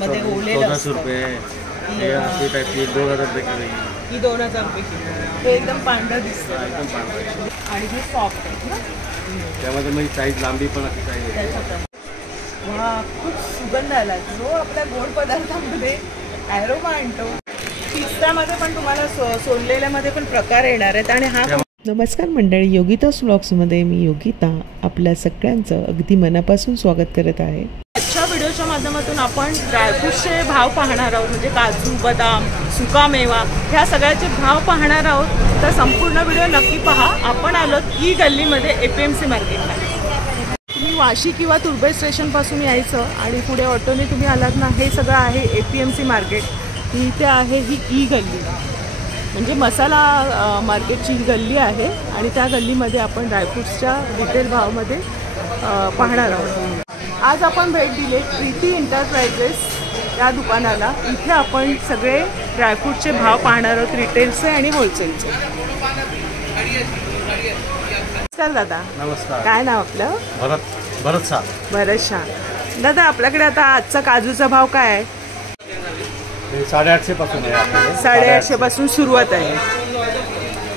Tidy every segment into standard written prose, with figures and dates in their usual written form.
मध्ये ओलेलं 1400 रुपये. हे अशी टाईपची 2000 रुपये किलो. ही 2000 रुपये किलो. हे एकदम पांढरं दिसतं. एकदम पांढरं. आणि हे सॉफ्ट आहे ना. त्यामध्ये म्हणजे साईज लांबी पण अशी साईज आहे. वा, खूप सुगंध आला जो आपल्या गोड पदार्थामध्ये ॲरोमा आणतो. पिस्तामध्ये पण तुम्हाला सोललेल्यामध्ये पण प्रकार येणार आहेत. आणि हा नमस्कार मंडळी, योगितास व्लॉग्समध्ये मी योगिता आपल्या सगळ्यांचं अगदी मनापासून स्वागत करत आहे. आजच्या व्हिडिओच्या माध्यमातून आपण ड्रायफ्रूटचे भाव पाहणार आहोत. म्हणजे काजू, बदाम, सुकामेवा ह्या सगळ्याचे भाव पाहणार आहोत. तर संपूर्ण व्हिडिओ नक्की पहा. आपण आलोत ई गल्लीमध्ये APMC मार्केटला. तुम्ही वाशी किंवा तुर्भे स्टेशनपासून यायचं आणि पुढे ऑटोने तुम्ही आलात ना, हे सगळं आहे APMC मार्केट. इथे आहे ही ई गल्ली, म्हणजे मसाला मार्केटची गल्ली आहे. आणि त्या गल्लीमध्ये आपण ड्रायफ्रूट्सच्या रिटेल भावामध्ये पाहणार आहोत. आज आपण भेट दिली प्रीती एंटरप्राइजेस या दुकानाला. इथे आपण सगळे ड्रायफ्रूटचे भाव पाहणार आहोत, रिटेलचे आणि होलसेलचे. नमस्कार दादा. नमस्कार. काय नाव आपलं? भरत शाह. भरत शाह. दादा, आपल्याकडे आता आजचा काजूचा भाव काय आहे? 850 पासून आहे. 850 पासून सुरुवात आहे.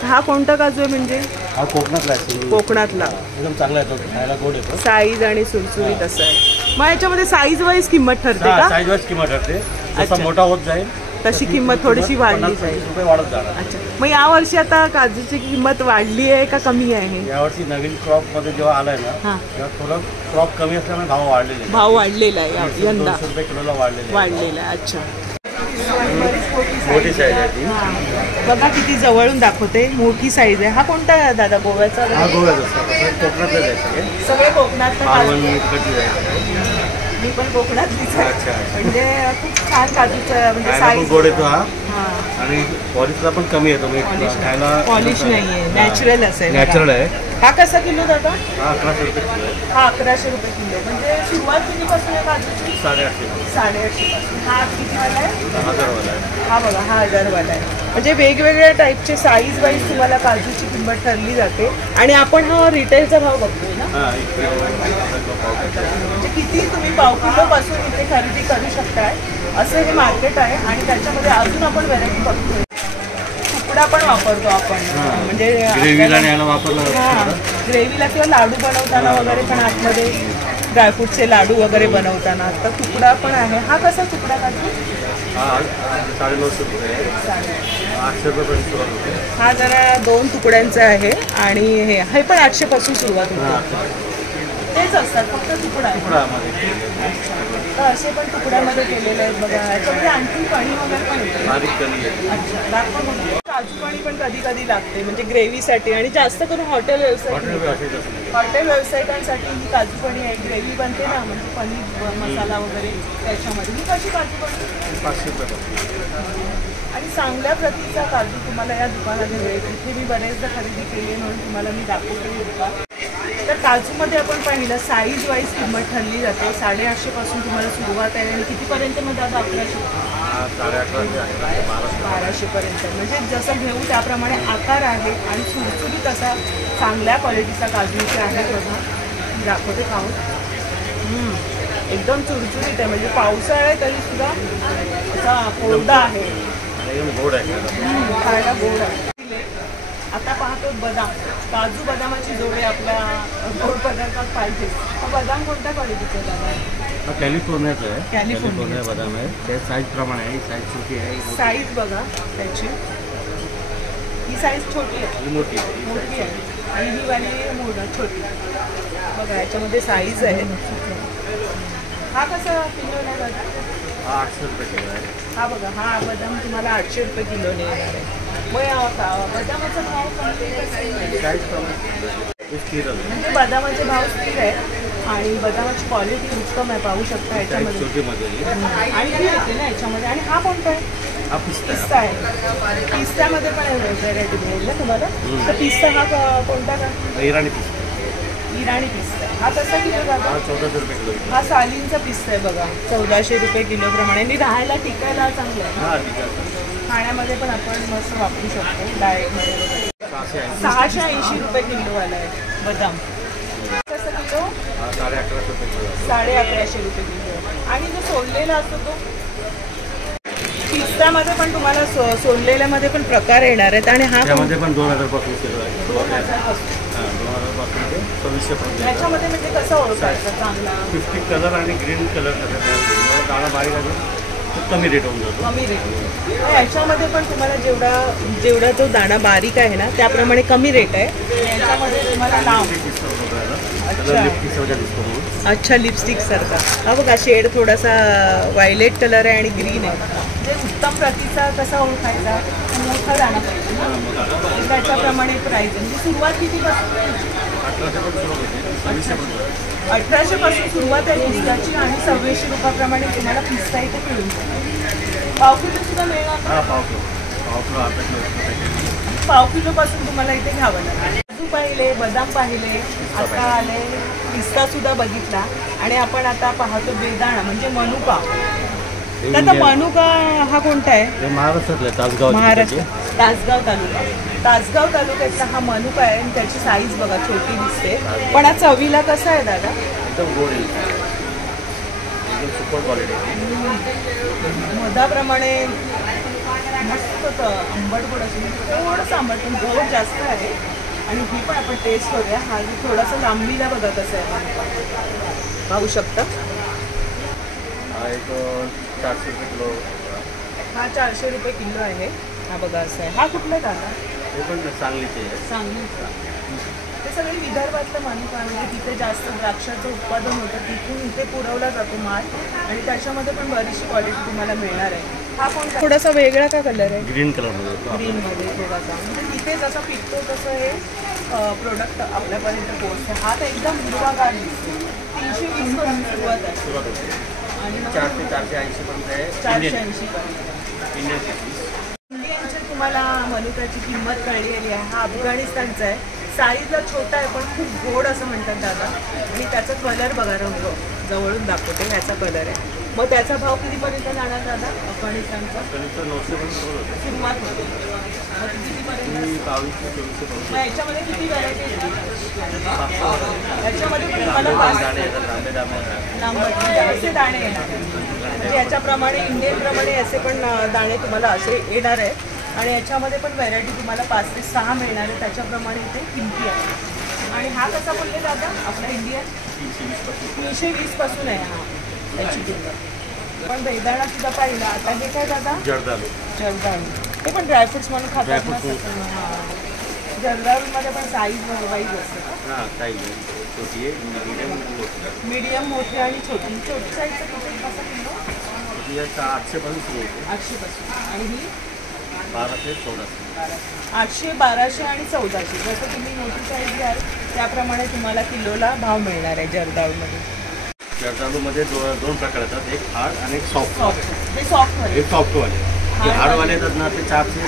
हा कोणता काजू आहे? म्हणजे हा कोकणातला आहे. कोकणातला एकदम चांगला येतो, खायला गोड येतो. साईज आणि सुरसुरीत असं आहे. मग याच्यामध्ये साईज वाईज किंमत ठरते का? साईज वाईज किंमत ठरते. जसा मोठा होत जाईल तशी किंमत थोडीशी वाढली जाईल. रुपये वाढत जाणार. अच्छा, मग यावर्षी आता काजूची किंमत वाढली आहे का कमी आहे? यावर्षी नवीन क्रॉप मध्ये जेव्हा आलाय ना, तेव्हा थोडं क्रॉप कमी असल्यामुळे भाव वाढलेले. भाव वाढलेला आहे यंदा. 200 रुपये किलोला वाढलेला आहे. अच्छा, मोठी साईज आहे ती. बघा किती जवळून दाखवते. मोठी साईज आहे. हा कोणता आहे दादा? गोव्याचा? हा गोव्याचा. कोकणातलं जायचं. सगळे कोकणात. मी पण कोकणातलीच आहे. म्हणजे खूप छान काजूचं म्हणजे साईज गोड येतो हा. आणि पॉलिशला पण कमी येतो. खायला पॉलिश नाहीये, नॅचरल असेल. नॅचरल आहे. हा कसा किलो दादा? हा 1100 रुपये किलो. हा 1100 रुपये किलो. म्हणजे सुरुवात कितीपासून आहे काजूची? 850. 850 पासून. हा किती वाला आहे? 1000 वाला आहे. हा बघा, हा 1000 वाला आहे. म्हणजे वेगवेगळ्या टाईपचे साईज वाईज तुम्हाला काजूची किंमत ठरली जाते. आणि आपण हा रिटेलचा भाव बघतोय ना. म्हणजे किती तुम्ही पाव किलो पासून इथे खरेदी करू शकताय असं हे मार्केट आहे. आणि त्याच्यामध्ये अजून आपण व्हरायटी बघतोय. तुकडा पण वापरतो आपण, म्हणजे ग्रेव्हीला वापरला. ग्रेव्हीला किंवा लाडू बनवताना वगैरे पण आतमध्ये ड्रायफ्रूटचे लाडू वगैरे बनवताना. तर तुकडा पण आहे. हा कसा तुकडा काजू? 950 रुपये. 800 रुपये सुरुवात होते. हा जरा 2 तुकड्यांचा आहे. आणि हे पण 800 पासून सुरुवात होते. तेच असतात, फक्त तुकडा आहे. तर असे पण तुकड्यामध्ये केलेले आहेत बघा. याच्यामध्ये आणखी कणी वगैरे पण येते. अच्छा, काजू कणी पण कधी कधी लागते, म्हणजे ग्रेव्हीसाठी. आणि जास्त करून हॉटेल व्यावसायिकांसाठी ही काजू कणी आहे. ग्रेव्ही बनते ना, म्हणजे पनीर मसाला वगैरे त्याच्यामध्ये. ही कशी काजू कणी? 500 रुपये. आणि चांगल्या प्रतीचा काजू तुम्हाला या दुकानात मिळेल. इथे मी बरेचदा खरेदी केली म्हणून तुम्हाला मी दाखवते दुकान. तर काजूमध्ये आपण पाहिलं साईज वाईज किंमत ठरली जाते. 850 पासून तुम्हाला सुरुवात आहे. आणि कितीपर्यंत मध्ये आता 1100? 1200 पर्यंत. म्हणजे जसं घेऊ त्याप्रमाणे आकार आहे. आणि सुरसुरीत असा चांगल्या क्वालिटीचा काजू इथे आहे. बघा, दाखवते खाऊन. एकदम चुरचुरीत आहे. म्हणजे पावसाळा आहे तरी सुद्धा असा कोरडा आहे. गोड आहे, खायला गोड आहे. आता पाहतो बदाम. काजू बदामाची जोडी आपल्या गोड पदार्थात पाहिजे. बदाम कोणत्या क्वालिटीचे बदाम? कॅलिफोर्नियाचं आहे. कॅलिफोर्निया बदाम आहे. ते साईज प्रमाणे आहे. साईज छोटी आहे. साईज बघा त्याची. ही साईज छोटी आहे. मोठी आहे. आणि ही वाली मोठी छोटी. बघा याच्यामध्ये साईज आहे. हा कसा किलो आहे बघा? हा 800 रुपये किलो आहे. हा बघा, हा बदाम तुम्हाला 800 रुपये किलोने येणार आहे. मग बदामाचा भाव म्हणजे बदामाचे भाव स्थिर आहे. आणि बदामाची क्वालिटी उत्तम आहे, पाहू शकता याच्यामध्ये. आणि ही येते ना याच्यामध्ये. आणि हा कोणता आहे? हा पिस्ता आहे. पिस्त्यामध्ये पण व्हरायटी मिळेल ना तुम्हाला. तर पिस्ता हा कोणता का? इराणी पिस्ता. इराणी पिस्ता. हा कसा किलो जातो? 1400 रुपये किलो. हा सालींचा पिस्ता आहे बघा. 1400 रुपये किलो प्रमाणे. आणि राहायला टिकायला चांगलं आहे. खाण्यामध्ये पण आपण मस्त वापरू शकतो डाएटमध्ये वगैरे. 680 रुपये किलोवाला आहे बदाम. कसं किलो? 1150 रुपये किलो. 1150 रुपये किलो. आणि जो सोललेला असतो तो पिस्तामध्ये पण तुम्हाला सोललेल्यामध्ये पण प्रकार येणार आहेत. आणि हा त्यामध्ये पण 2000 पासून किलो आहे. 2000 पासून. 2000 पासून ते 2600 पर्यंत. याच्यामध्ये म्हणजे कसं ओळखायचं चांगला 50 कलर आणि ग्रीन कलर दाणा बारीक आहे खूप कमी रेट होऊन जातो. कमी रेट. याच्यामध्ये पण तुम्हाला जेवढा तो दाणा बारीक आहे ना त्याप्रमाणे कमी रेट आहे. याच्यामध्ये तुम्हाला लांब अच्छा लिपस्टिक सारखा. हा बघा शेड थोडासा व्हायलेट कलर आहे आणि ग्रीन आहे. म्हणजे उत्तम प्रतीचा कसा ओळखायचा मोठा दाणा पाहिजे ना त्याच्याप्रमाणे प्राईज. म्हणजे सुरुवात कितीपासून 1800 पासून सुरुवात आहे पिस्ताची आणि 2600 रुपयाप्रमाणे तुम्हाला पिस्ता इथे मिळून जाईल. पाव किलो सुद्धा मिळणार. पाव किलो पासून तुम्हाला इथे घ्यावं लागेल. काजू पाहिले, बदाम पाहिले, आता आले पिस्ता सुद्धा बघितला आणि आपण आता पाहतो बेदाणा म्हणजे मनुका. आता मनुका हा कोणता आहे? महाराष्ट्रातला तासगाव. महाराष्ट्र तासगाव तालुका. तासगाव तालुक्यातला हा मनुका आहे आणि त्याची साईज बघा छोटी दिसते. पण हा चवीला कसा आहे दादा? एकदम गोड आहे. Super quality. मधाप्रमाणे मस्त आंबट गोड असेल. थोडंसं आंबट पण गोड जास्त आहे. आणि ही पण आपण टेस्ट करूया. हा थोडासा लांबीला बघा कसं आहे पाहू शकता. हा एक 400 रुपये किलो. हा 400 रुपये किलो आहे. हा बघा असं आहे. हा कुठला दादा? हे पण सांगलीचे आहे. सांगलीचा. ते सगळे विदर्भातलं मनुका म्हणजे तिथे जास्त द्राक्षाचं उत्पादन होतं तिथून इथे पुरवला जातो माल आणि त्याच्यामध्ये पण बरीचशी क्वालिटी तुम्हाला मिळणार आहे. हा कोणता थोडासा वेगळा का कलर आहे? ग्रीन कलरमध्ये. ग्रीनमध्ये थोडासा म्हणजे तिथे जसं पिकतो तसं हे प्रोडक्ट आपल्यापर्यंत पोहोचतं. हा तर एकदम हिरवागार दिसतो. 320 पासून सुरुवात आहे आणि 400 480 पर्यंत आहे. 480 पर्यंत. इंडियनची तुम्हाला मनुकाची किंमत कळलेली आहे. हा अफगाणिस्तानचा आहे. साईजला छोटा आहे पण खूप गोड असं म्हणतात दादा. आणि त्याचा कलर बघा रंग जवळून दाखवते. ह्याचा कलर आहे. मग त्याचा भाव कितीपर्यंत जाणार दादा अफगाणिस्तानचा? 900 पर्यंत सुरुवात होते. मग कितीपर्यंत? 2200 मग याच्यामध्ये किती व्हरायटी येतात? याच्यामध्ये पण तुम्हाला असे दाणे येणार. म्हणजे याच्याप्रमाणे इंडियनप्रमाणे असे पण दाणे तुम्हाला असे येणार आहेत. आणि याच्यामध्ये पण व्हरायटी तुम्हाला 5 ते 6 मिळणार आहे. त्याच्याप्रमाणे इथे किमती आहे. आणि हा कसा बोलले दादा आपला इंडियन? 320 पासून आहे हा याची किंमत. पण बेदाणा सुद्धा पाहिला. आता हे काय दादा? जर्दाळू. ते पण ड्रायफ्रुट्स म्हणून खातात ना. हां जर्दाळूमध्ये पण साईज वाईज असते. हां साईज छोटी आहे, मीडियम मोठी आणि छोटी. छोटी साईजचं किती कसा किलो? 800 पासून सुरू होते. 800 पासून. आणि ही 1200 1400. 800 1200 आणि 1400. जसं तुम्ही मोठी साईज घ्याल त्याप्रमाणे तुम्हाला किलोला भाव मिळणार आहे जर्दाळूमध्ये. जर्दाळूमध्ये दोन प्रकार येतात. एक हार्ड आणि एक सॉफ्ट. हे सॉफ्टवाले. एक सॉफ्टवाले. ते हार्डवाले येतात ना ते 400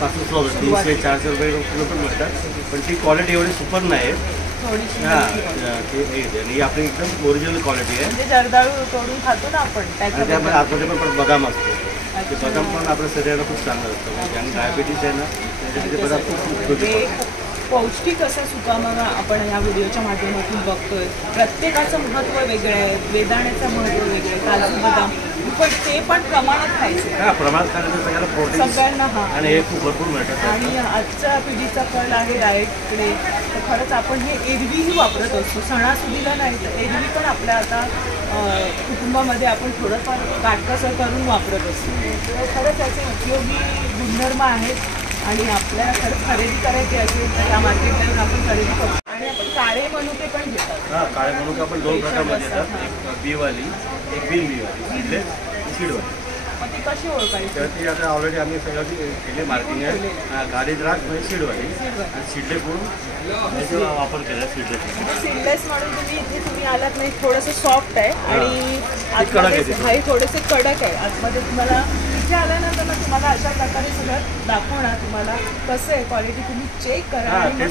पासून सुरू होतात. 300-400 रुपये किलो पण मिळतात. पण ती क्वालिटी एवढी सुपर नाही आहे. थोडीशी ते आणि आपली एकदम ओरिजिनल क्वालिटी आहे. म्हणजे जर्दाळू तोडून खातो ना आपण त्यामध्ये आतमध्ये पण बदाम असतो. ते बदाम पण आपल्या शरीराला खूप चांगलं असतं. आणि डायबिटीस आहे ना त्याच्यामध्ये बदाम खूप पौष्टिक असं सुकामेवा आपण या व्हिडिओच्या माध्यमातून बघतोय. प्रत्येकाचं महत्त्व वेगळं आहे. बेदाण्याचं महत्त्व वेगळं आहे. काजू बदाम पण ते पण प्रमाणात खायचं. हां प्रमाणात खाण्याचं सगळ्यांना प्रोटीन सगळ्यांना. हां आणि हे खूप भरपूर मिळतात. आणि आजच्या पिढीचा कल आहे डाएटकडे. तर खरंच आपण हे एरवीही वापरत असतो. सणासुदीला नाही तर एरवी पण आपल्या आता कुटुंबामध्ये आपण थोडंफार काटकसर करून वापरत असतो. तर खरंच याचे उपयोगी गुणधर्म आहेत. आणि आपल्याला खरंच खरेदी करायची असेल तर या मार्केटला येऊन आपण खरेदी करतो. आणि आपण काळे मनुके पण घेतात. हां काळे मनुके आपण 2 प्रकारमध्ये येतात. एक बीवाली एक बिन बीवाली सीडवाली. मग ती कशी ओळखायची? तर ती आता ऑलरेडी आम्ही सगळं केले मार्किंग आहे. काळी द्राक्ष म्हणजे सीडवाली आणि सीडलेस म्हणून याचा वापर केला. सीडलेस म्हणून तुम्ही आलात नाही. थोडंसं सॉफ्ट आहे आणि आतमध्ये थोडेसे कडक आहे. आतमध्ये तुम्हाला इथे आल्यानंतर ना तुम्हाला अशा प्रकारे सगळं दाखवणार. तुम्हाला कसं आहे क्वालिटी तुम्ही चेक करा आणि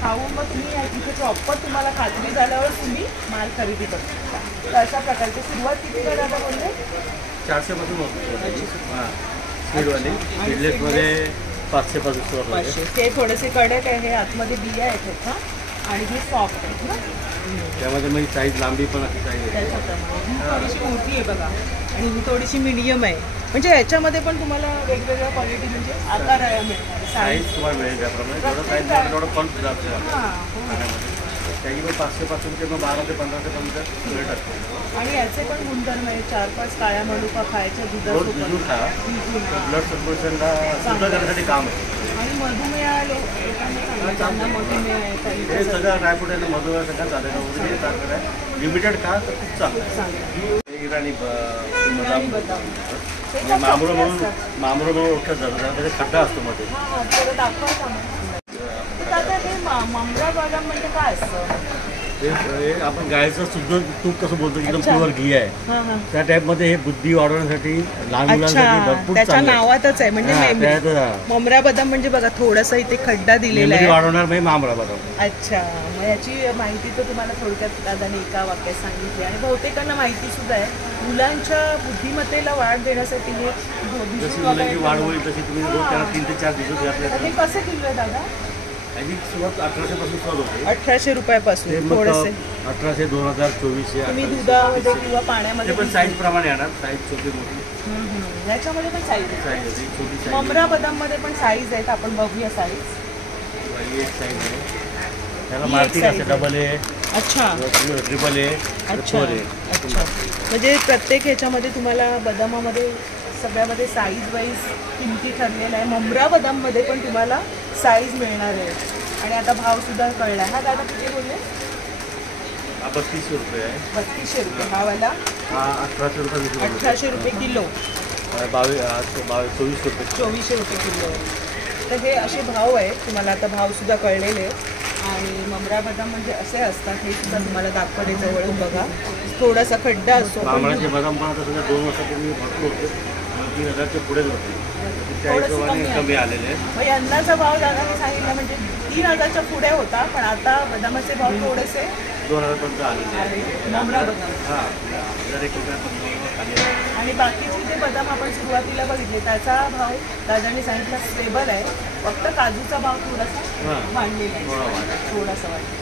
खाऊन मग तुम्ही इथे प्रॉपर तुम्हाला खात्री झाल्यावर तुम्ही माल खरेदी करू शकता. तर अशा प्रकारची सुरुवात किती करा आता बोलले? 400 पासून होतो. हां सीडवाली. सीडलेसमध्ये 500 पासून सुरुवात होते. ते थोडेसे कडक आहे. आतमध्ये बिया आहेत. हां आणि हे सॉफ्ट आहे ना त्यामध्ये म्हणजे साईज लांबी पण अशी साईज आहे. त्याच्याप्रमाणे ही थोडीशी मोठी आहे बघा आणि ही थोडीशी मीडियम आहे. म्हणजे याच्यामध्ये पण तुम्हाला वेगवेगळ्या क्वालिटी म्हणजे आकार मिळणार साईज तुम्हाला मिळेल त्याप्रमाणे जेवढं साईज आहे तेवढं पण जास्त खाण्यामध्ये. त्याची पण 500 पासून ते मग 12 ते 15 ते 15 रेट असतो. आणि याचे पण गुणधर्म आहे 4-5 काळ्या मनुका खायच्या रोज दुधासोबत भिजून खा. ब्लड सर्क्युलेशनला शुद्ध करण्यासाठी काम आहे. आणि मधुमेह लोकांना चांगलं ज्यांना मधुमेह आहे काही हे सगळं ड्रायफ्रूट आहे ना मधुमेह सगळ्यात झालेलं वगैरे हे सारखं आहे. लिमिटेड खा तर खूप चांगलं. चांगलं इराणी आणि बदाम बदाम ते म्हणजे मामरो कसं म्हणून असतात? मामरो म्हणून ओळखलं जातं त्यामध्ये खड्डा असतो मध्ये. हां परत दाखवा का मग? तर आता हे ममरा बदाम म्हणजे काय असतं? हे आपण गायचं शुद्ध तूप कसं बोलतो एकदम अच्छा. प्युअर घी आहे हां हां त्या टाईपमध्ये हे बुद्धी वाढवण्यासाठी लहान मुलांसाठी अच्छा भरपूर त्याच्या चांगलं आहे. नावातच आहे म्हणजे हां, मेमरी. त्यात ममरा बदाम म्हणजे बघा थोडासा इथे खड्डा दिलेला मेमरी आहे. वाढवणार म्हणजे मामरा बदाम. अच्छा मग याची माहिती तर तुम्हाला थोडक्यात दादाने एका वाक्यात सांगितली आणि बहुतेकांना माहिती सुद्धा आहे. मुलांच्या बुद्धिमत्तेला वाढ देण्यासाठी हे जशी मुलांची वाढ होईल तशी तुम्ही रोज त्याला 3 ते 4 दिवस घातले तर हे कसं किलो आहे दादा? त्याची सुरुवात 1800 पासून सुरुवात होते 1800 ते रुपयापासून मग थोडेसे 1800 2000 2400 तुम्ही 2800. दुधामध्ये किंवा ते पाण्यामध्ये पण साईज प्रमाणे येणार साईज छोटी मोठी याच्यामध्ये पण साईज आहे. साईज होती छोटी साईज ममरा बदाममध्ये पण साईज आहेत आपण बघूया साईज. ही एक साईज आहे त्याला ही एक मार्किंग size असते आहे. डबल ए अच्छा ट्रिपल ए अच्छा 4 ए अच्छा म्हणजे प्रत्येक ह्याच्यामध्ये तुम्हाला बदामामध्ये सगळ्यामध्ये साईज वाईज किमती ठरलेल्या आहे. ममरा बदाममध्ये पण तुम्हाला साईज मिळणार आहे आणि आता भाव सुद्धा कळला आहे. हा दादा किती बोलले? हा 3200 रुपये आहे 3200 रुपये हा वाला. हा 1800 रुपये विकला जातो. 1800 रुपये किलो 2400 रुपये 2400 रुपये किलो. तर हे असे भाव आहेत तुम्हाला आता भाव सुद्धा कळलेले आहेत. आणि ममरा बदाम म्हणजे असे असतात हे सुद्धा तुम्हाला दाखवले जवळून बघा. थोडासा खड्डा असतो पण मामळाचे बदाम पण आता सध्या 2 वर्षापूर्वी भरपूर होते 3000च्या पुढेच होते त्या थोडंसं हिशोबाने कमी कमी आलेले आहेत. मग यंदाचा भाव दादाने सांगितला म्हणजे 3000च्या पुढे होता पण आता बदामाचे भाव थोडेसे 2000 पर्यंत आलेले आहेत. ममरा बदाम. हां 1000 रुपये खाली आहे. आणि बाकीचे जे बदाम आपण सुरुवातीला बघितले त्याचा भाव दादाने सांगितला स्टेबल आहे. फक्त काजूचा भाव थोडासा हां. वाढलेला आहे थोडा वाढला. थोडासा वाढला.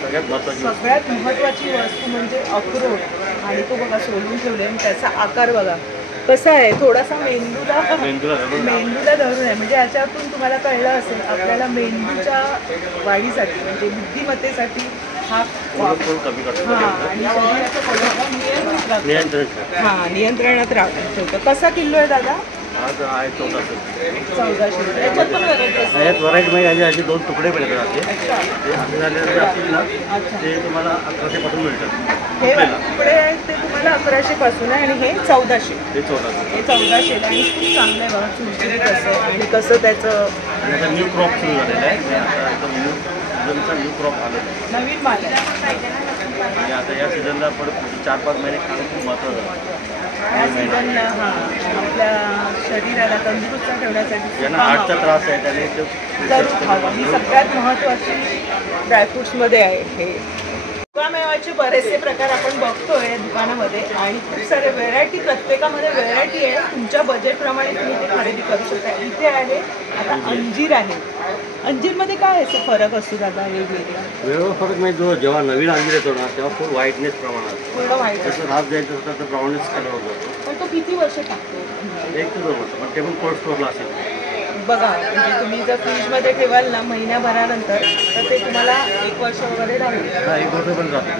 सगळ्यात महत्त्वाची सगळ्यात महत्त्वाची वस्तू म्हणजे अक्रोड आणि तो बघा सोलून ठेवले आणि त्याचा आकार बघा कसा आहे. थोडासा मेंदूला मेंदूला धरून मेंदूला धरून आहे. म्हणजे याच्यातून तुम्हाला कळलं असेल आपल्याला मेंदूच्या वाढीसाठी म्हणजे बुद्धिमत्तेसाठी हा थोडं कमी करतो हां आणि शरीराचं थोडं नियंत्रित राहतं. नियंत्रण हां नियंत्रणात ठेवतं. कसा किलो आहे दादा? आज आहे 1400 1400 रुपये. याच्यात पण व्हरायटी असते. यात व्हरायटी म्हणजे याचे 2 तुकडे मिळतात आपले अच्छा ते असे झालेले असतील ना अच्छा. ते तुम्हाला 1100 पासून मिळतात हे तुकडे आहेत ते तुम्हाला 1100 पासून आहे आणि हे 1400. ते 1400 हे 1400 आणि खूप चांगलं आहे बघा चुरचुरीत असं आहे आणि कसं त्याचं आणि आता न्यू क्रॉप सुरू झालेला आहे म्हणजे आता एकदम न्यू क्रॉप आलेला आहे नवीन माल आहे. आणि आता या सीझनला परत 4-5 महिने खाणं खूप महत्त्वाचं आहे. या सीझनला हां आपल्या शरीराला तंदुरुस्त ठेवण्यासाठी ज्यांना हार्टचा त्रास आहे त्याने ते तर खावं ही सगळ्यात महत्त्वाची ड्रायफ्रुट्समध्ये आहे हे. सुकामेवाचे बरेचसे प्रकार आपण बघतोय दुकानामध्ये आणि खूप सारे व्हेरायटी प्रत्येकामध्ये व्हेरायटी आहे. तुमच्या बजेटप्रमाणे तुम्ही ते खरेदी करू शकता. इथे आहे आता अंजीर आहे. अंजीरमध्ये काय असं फरक असतो दादा वेगवेगळा? वेगळा फरक म्हणजे जो जेव्हा नवीन अंजीर येतो ना तेव्हा खूप व्हाईटनेस प्रमाणात पूर्ण व्हाईट जसं रात जायचं असतं तर ब्राऊनिश कलर होतो पण तो किती वर्ष टाकतो? 1 ते 2 वर्ष पण ते पण कोल्ड स्टोरला असेल बघा म्हणजे तुम्ही जर फ्रीजमध्ये ठेवाल ना महिन्याभरानंतर तर ते तुम्हाला 1 वर्ष वगैरे राहील. हा 1 वर्ष पण जातो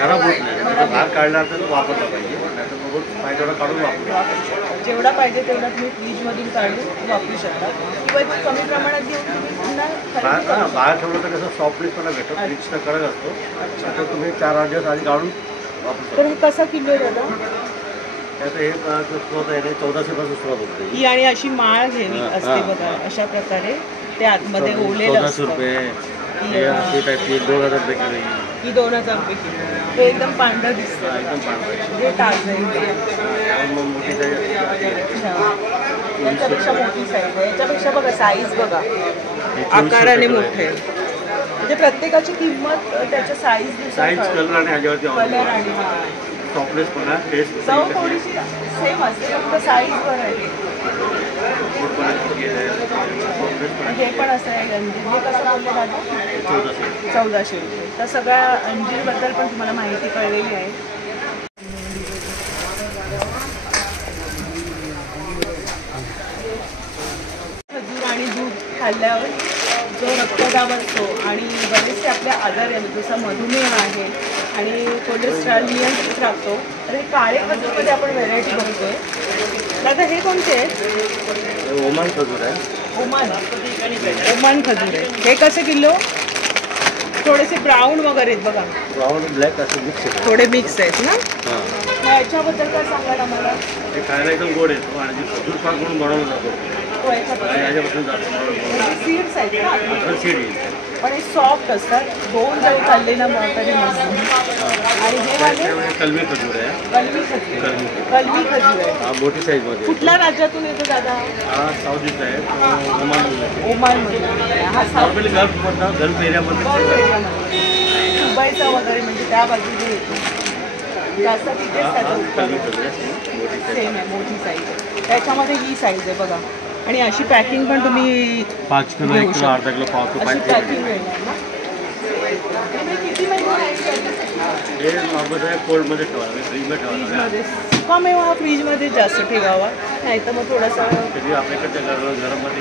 खराब होत नाही त्याचा भाग काढला तर वापरला पाहिजे नाहीतर मग रोज पाहिजे काढून वापरू वापरू शकता. जेवढा पाहिजे तेवढा तुम्ही फ्रीजमधून काढून वापरू शकता किंवा ते कमी प्रमाणात घेऊन तुम्ही पुन्हा खरेदी करू शकता. बाहेर ठेवलं तर कसं सॉफ्टनेस पण भेटतो फ्रीजचा कडक असतो आता तुम्ही 4-8 दिवस आधी काढून वापरू तर हे कसा किलो आहे दादा? त्याचं हे स्रोत आहे ते 1400 पासून सुरुवात होते ही आणि अशी माळ घ्यावी असते बघा अशा प्रकारे ते आतमध्ये ओलेलं 1400 असतं. रुपये हे अशी टाईपची 2000 रुपये किलो ही 2000 रुपये किलो. हे एकदम पांढरं दिसतं एकदम पांढरा हे ताजं आहे. मग मोठी साईज अच्छा. याच्यापेक्षा मोठी साईज आहे. याच्यापेक्षा बघा साईज बघा आकाराने मोठे आहे. म्हणजे प्रत्येकाची किंमत त्याच्या साईज साईज कलर आणि ह्याच्यावरती कलर आणि हा सॉफ्टनेस पण आहे टेस्ट चव थोडीशी सेम असते फक्त साईज वर आहे. फूड पण आहे, हे पण असं आहे अंजीर. हे कसं बोललं दादा? 1400 रुपये. तर सगळ्या अंजीरबद्दल पण तुम्हाला माहिती कळलेली आहे. खजूर आणि दूध खाल्ल्यावर जो रक्तदाब असतो आणि बरेचसे आपल्या आजार आहेत जसं मधुमेह आहे आणि कोलेस्ट्रॉल नियंत्रित राहतो. तर हे काळे खजूरमध्ये आपण व्हेरायटी बघतोय. दादा हे कोणते आहेत? ओमान खजूर आहे. ओमान खजूर आहे. हे कसे किलो? थोडेसे ब्राऊन वगैरे आहेत बघा. ब्राऊन ब्लॅक असं मिक्स आहे. थोडे मिक्स आहेत ना. हां, मग याच्याबद्दल काय सांगाल आम्हाला? हे खायला एकदम गोड येतो आणि खजूर पाक म्हणून बनवलं जातो. तो याच्याबद्दल याच्यापासून जातो सीड्स आहेत ना सीड येईल. पण हे सॉफ्ट असतात. दोन जरी खाल्ले ना तरी मस्त. आणि हे वाले कलमी खजूर आहे. कलमी खजूर. कलमी खजूर आहे. हा मोठी साईजमध्ये. कुठल्या राज्यातून येतो दादा? हा साऊथ आहे. ओमान. ओमानमध्ये. हा साऊथ नॉर्मली गल्फ गल्फ एरियामध्ये एरियामध्ये. दुबईचा वगैरे म्हणजे त्या बाजूने येतो जास्त. तिथेच त्याचं कलमी उत्पादन खजूर आहे. सेम आहे. मोठी साईज आहे. त्याच्यामध्ये ही साईज आहे बघा. आणि अशी पॅकिंग पण तुम्ही 5 किलो, 1 किलो, अर्धा किलो, पाव किलो अशी पाहिजे. पॅकिंग मिळणार ना. हे किती महिने हे नॉर्मल आहे. कोल्डमध्ये ठेवायला, फ्रीजमध्ये ठेवायला. फ्रीजमध्ये? सुकामेवा हा फ्रीजमध्ये जास्त ठेवावा, नाही तर मग थोडासा कधी आपल्याकडच्या गरममध्ये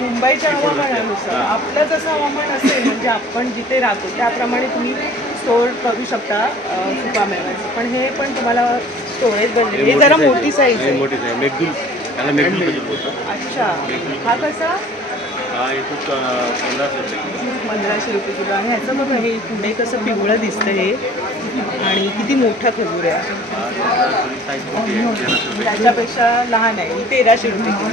मुंबईच्या हवामानानुसार आपलं जसं हवामान असेल म्हणजे आपण जिथे राहतो त्याप्रमाणे तुम्ही स्टोअर करू शकता सुकामेव्याचं. पण हे पण तुम्हाला स्टोरेज बनले. हे जरा मोठी साईज आहे. मोठी साईज मेघदूल, त्याला मेघदूल खजूर बोलतात. अच्छा. हा कसा? हा येतो 1500 रुपये. 1500 रुपये किलो. आणि ह्याचं बघा हे पुढे कसं पिवळं दिसतं हे. आणि किती मोठा खजूर आहे. त्याच्यापेक्षा लहान आहे. ही 1300 रुपये किलो.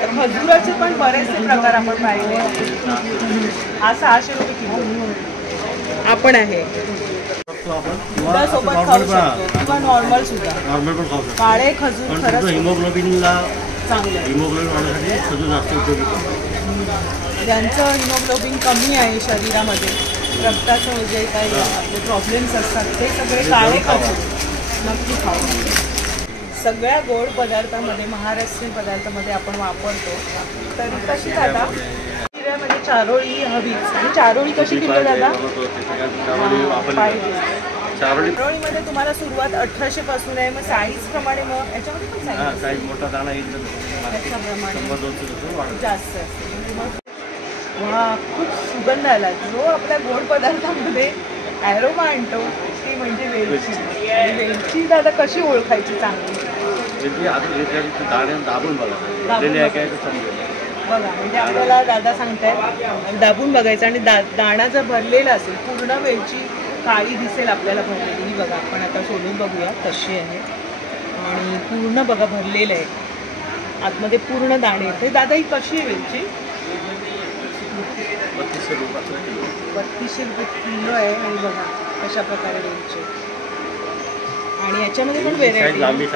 तर खजुराचे पण बरेचसे प्रकार आपण पाहिले. हा 600 रुपये किलो आपण आहे. दुधासोबत खाऊ शकतो किंवा नॉर्मल सुद्धा. नॉर्मल पण खाऊ शकतो. काळे खजूर खरंच हिमोग्लोबिनला चांगलं आहे. हिमोग्लोबिन वाढवण्यासाठी खजूर जास्त उपयोगी पडतो. ज्यांचं हिमोग्लोबिन कमी आहे शरीरामध्ये, रक्ताचं जे काही आपले प्रॉब्लेम्स असतात ते सगळे काळे खजूर नक्की खाऊ. सगळ्या गोड पदार्थामध्ये महाराष्ट्रीयन पदार्थामध्ये आपण वापरतो. तरी कशी दादा म्हणजे चारोळी हवीच. आणि चारोळी कशी किलो दादा? चारोळीमध्ये तुम्हाला सुरुवात 1800 पासून आहे. मग साईज प्रमाणे मग याच्यामध्ये पण साईज मोठा दाणा येईल त्याच्याप्रमाणे जास्त असते. वा खूप सुगंध आला. जो आपल्या गोड पदार्थामध्ये ॲरोमा आणतो ती म्हणजे वेलची. आणि वेलची दादा कशी ओळखायची चांगली? दाणे दाबून बघा. बघा म्हणजे आपल्याला दादा सांगतायत दाबून बघायचं. आणि दाणा जर भरलेला असेल पूर्ण वेलची काळी दिसेल आपल्याला भरलेली. ही बघा आपण आता सोडून बघूया कशी आहे. आणि पूर्ण बघा भरलेलं आहे. आतमध्ये पूर्ण दाणे येते. दादा ही कशी आहे वेलची? 3200 रुपये किलो आहे. आणि बघा अशा प्रकारे वेलची. आणि याच्यामध्ये पण व्हेरायटी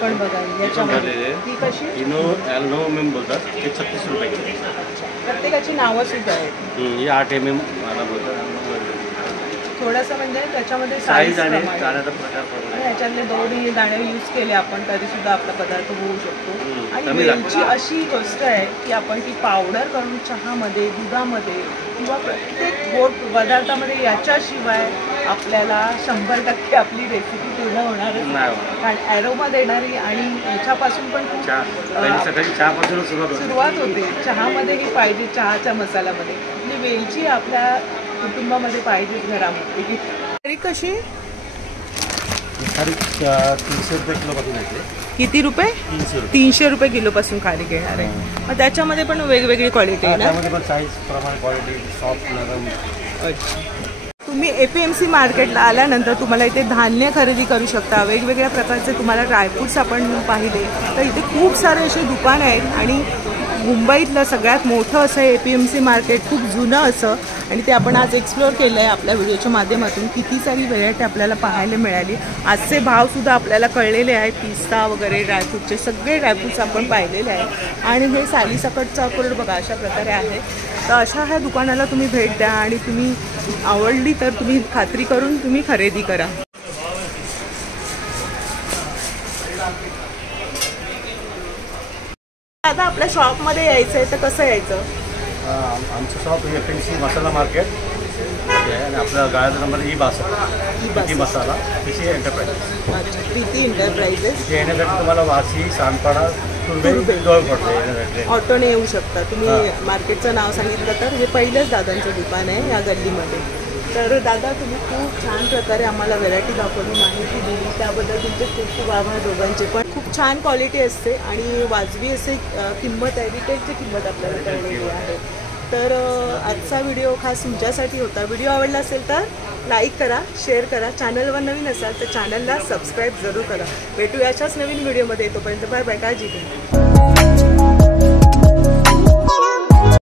पण बघा. याच्यामध्ये ती कशी बोलतात ते 36 रुपये किलो. प्रत्येकाची नावं सुद्धा आहेत. ही 8 mm थोडंसं म्हणजे त्याच्यामध्ये साईज आणि दाण्याचा प्रकार. ह्याच्यातले दोन्ही दाणे यूज केले आपण तरी सुद्धा आपला पदार्थ होऊ शकतो. आणि वेलची अशी गोष्ट आहे की आपण ती पावडर करून चहामध्ये, दुधामध्ये किंवा प्रत्येक गोड पदार्थामध्ये याच्याशिवाय आपल्याला 100% आपली रेसिपी पूर्ण होणारच नाही. कारण ॲरोमा देणारी आणि ह्याच्यापासून पण खूप सकाळी चहापासून सुरुवात होते. चहामध्येही पाहिजे, चहाच्या मसाल्यामध्ये. म्हणजे वेलची आपल्या कुटुंबामध्ये पाहिजे घरामध्ये. तरी कशी? 300 रुपये किलोपासून येते. किती रुपये? 300 रुपये किलोपासून खाली घेणार आहे. मग त्याच्यामध्ये पण वेगवेगळी क्वालिटी आहे ना? त्यामध्ये पण साईज प्रमाणे क्वालिटी सॉफ्ट नरम. अच्छा. तुम्ही APMC मार्केटला आल्यानंतर तुम्हाला इथे धान्य खरेदी करू शकता. वेगवेगळ्या प्रकारचे तुम्हाला ड्रायफ्रूट्स आपण पाहिले तर इथे खूप सारे असे दुकान आहेत. आणि मुंबईतलं सगळ्यात मोठं असं APMC मार्केट, खूप जुनं असं. आणि ते आपण आज एक्सप्लोअर केलं आहे आपल्या व्हिडिओच्या माध्यमातून. किती सारी व्हेरायटी आपल्याला पाहायला मिळाली. आजचे भावसुद्धा आपल्याला कळलेले आहेत. पिस्ता वगैरे ड्रायफ्रूटचे सगळे ड्रायफ्रूट्स आपण पाहिलेले आहेत. आणि हे सालीसकटचा अक्रोड बघा अशा प्रकारे आहे. तर अशा ह्या दुकानाला तुम्ही भेट द्या. आणि तुम्ही आवडली तर तुम्ही खात्री करून तुम्ही खरेदी करा. आता आपल्या शॉपमध्ये यायचं आहे तर कसं यायचं? आमचं शॉप FNC मसाला मार्केट आहे आणि आपला गाळ्याचा नंबर प्रीती मसाला कृषी एंटरप्राइजेस. अच्छा, प्रीती एंटरप्राइजेस. इथे येण्यासाठी तुम्हाला वाशी, सांडपाडा, तुर्भे जवळ पडतं येण्यासाठी. ऑटोने येऊ शकता तुम्ही. मार्केटचं नाव सांगितलं तर हे पहिलंच दादांचं दुकान आहे या गल्लीमध्ये. तर दादा तुम्ही खूप छान प्रकारे आम्हाला व्हेरायटी दाखवली, माहिती दिली, त्याबद्दल तुमचे खूप खूप आभार दोघांचे. पण खूप छान क्वालिटी असते आणि वाजवी असे किंमत आहे, रिटेलची किंमत आपल्याला कळलेली आहे. तर आजचा व्हिडिओ खास तुमच्यासाठी होता. व्हिडिओ आवडला असेल तर लाईक करा, शेअर करा. चॅनलवर नवीन असाल तर चॅनलला सबस्क्राईब जरूर करा. भेटू याच्याच नवीन व्हिडिओमध्ये. तोपर्यंत बाय बाय, काळजी घ्या.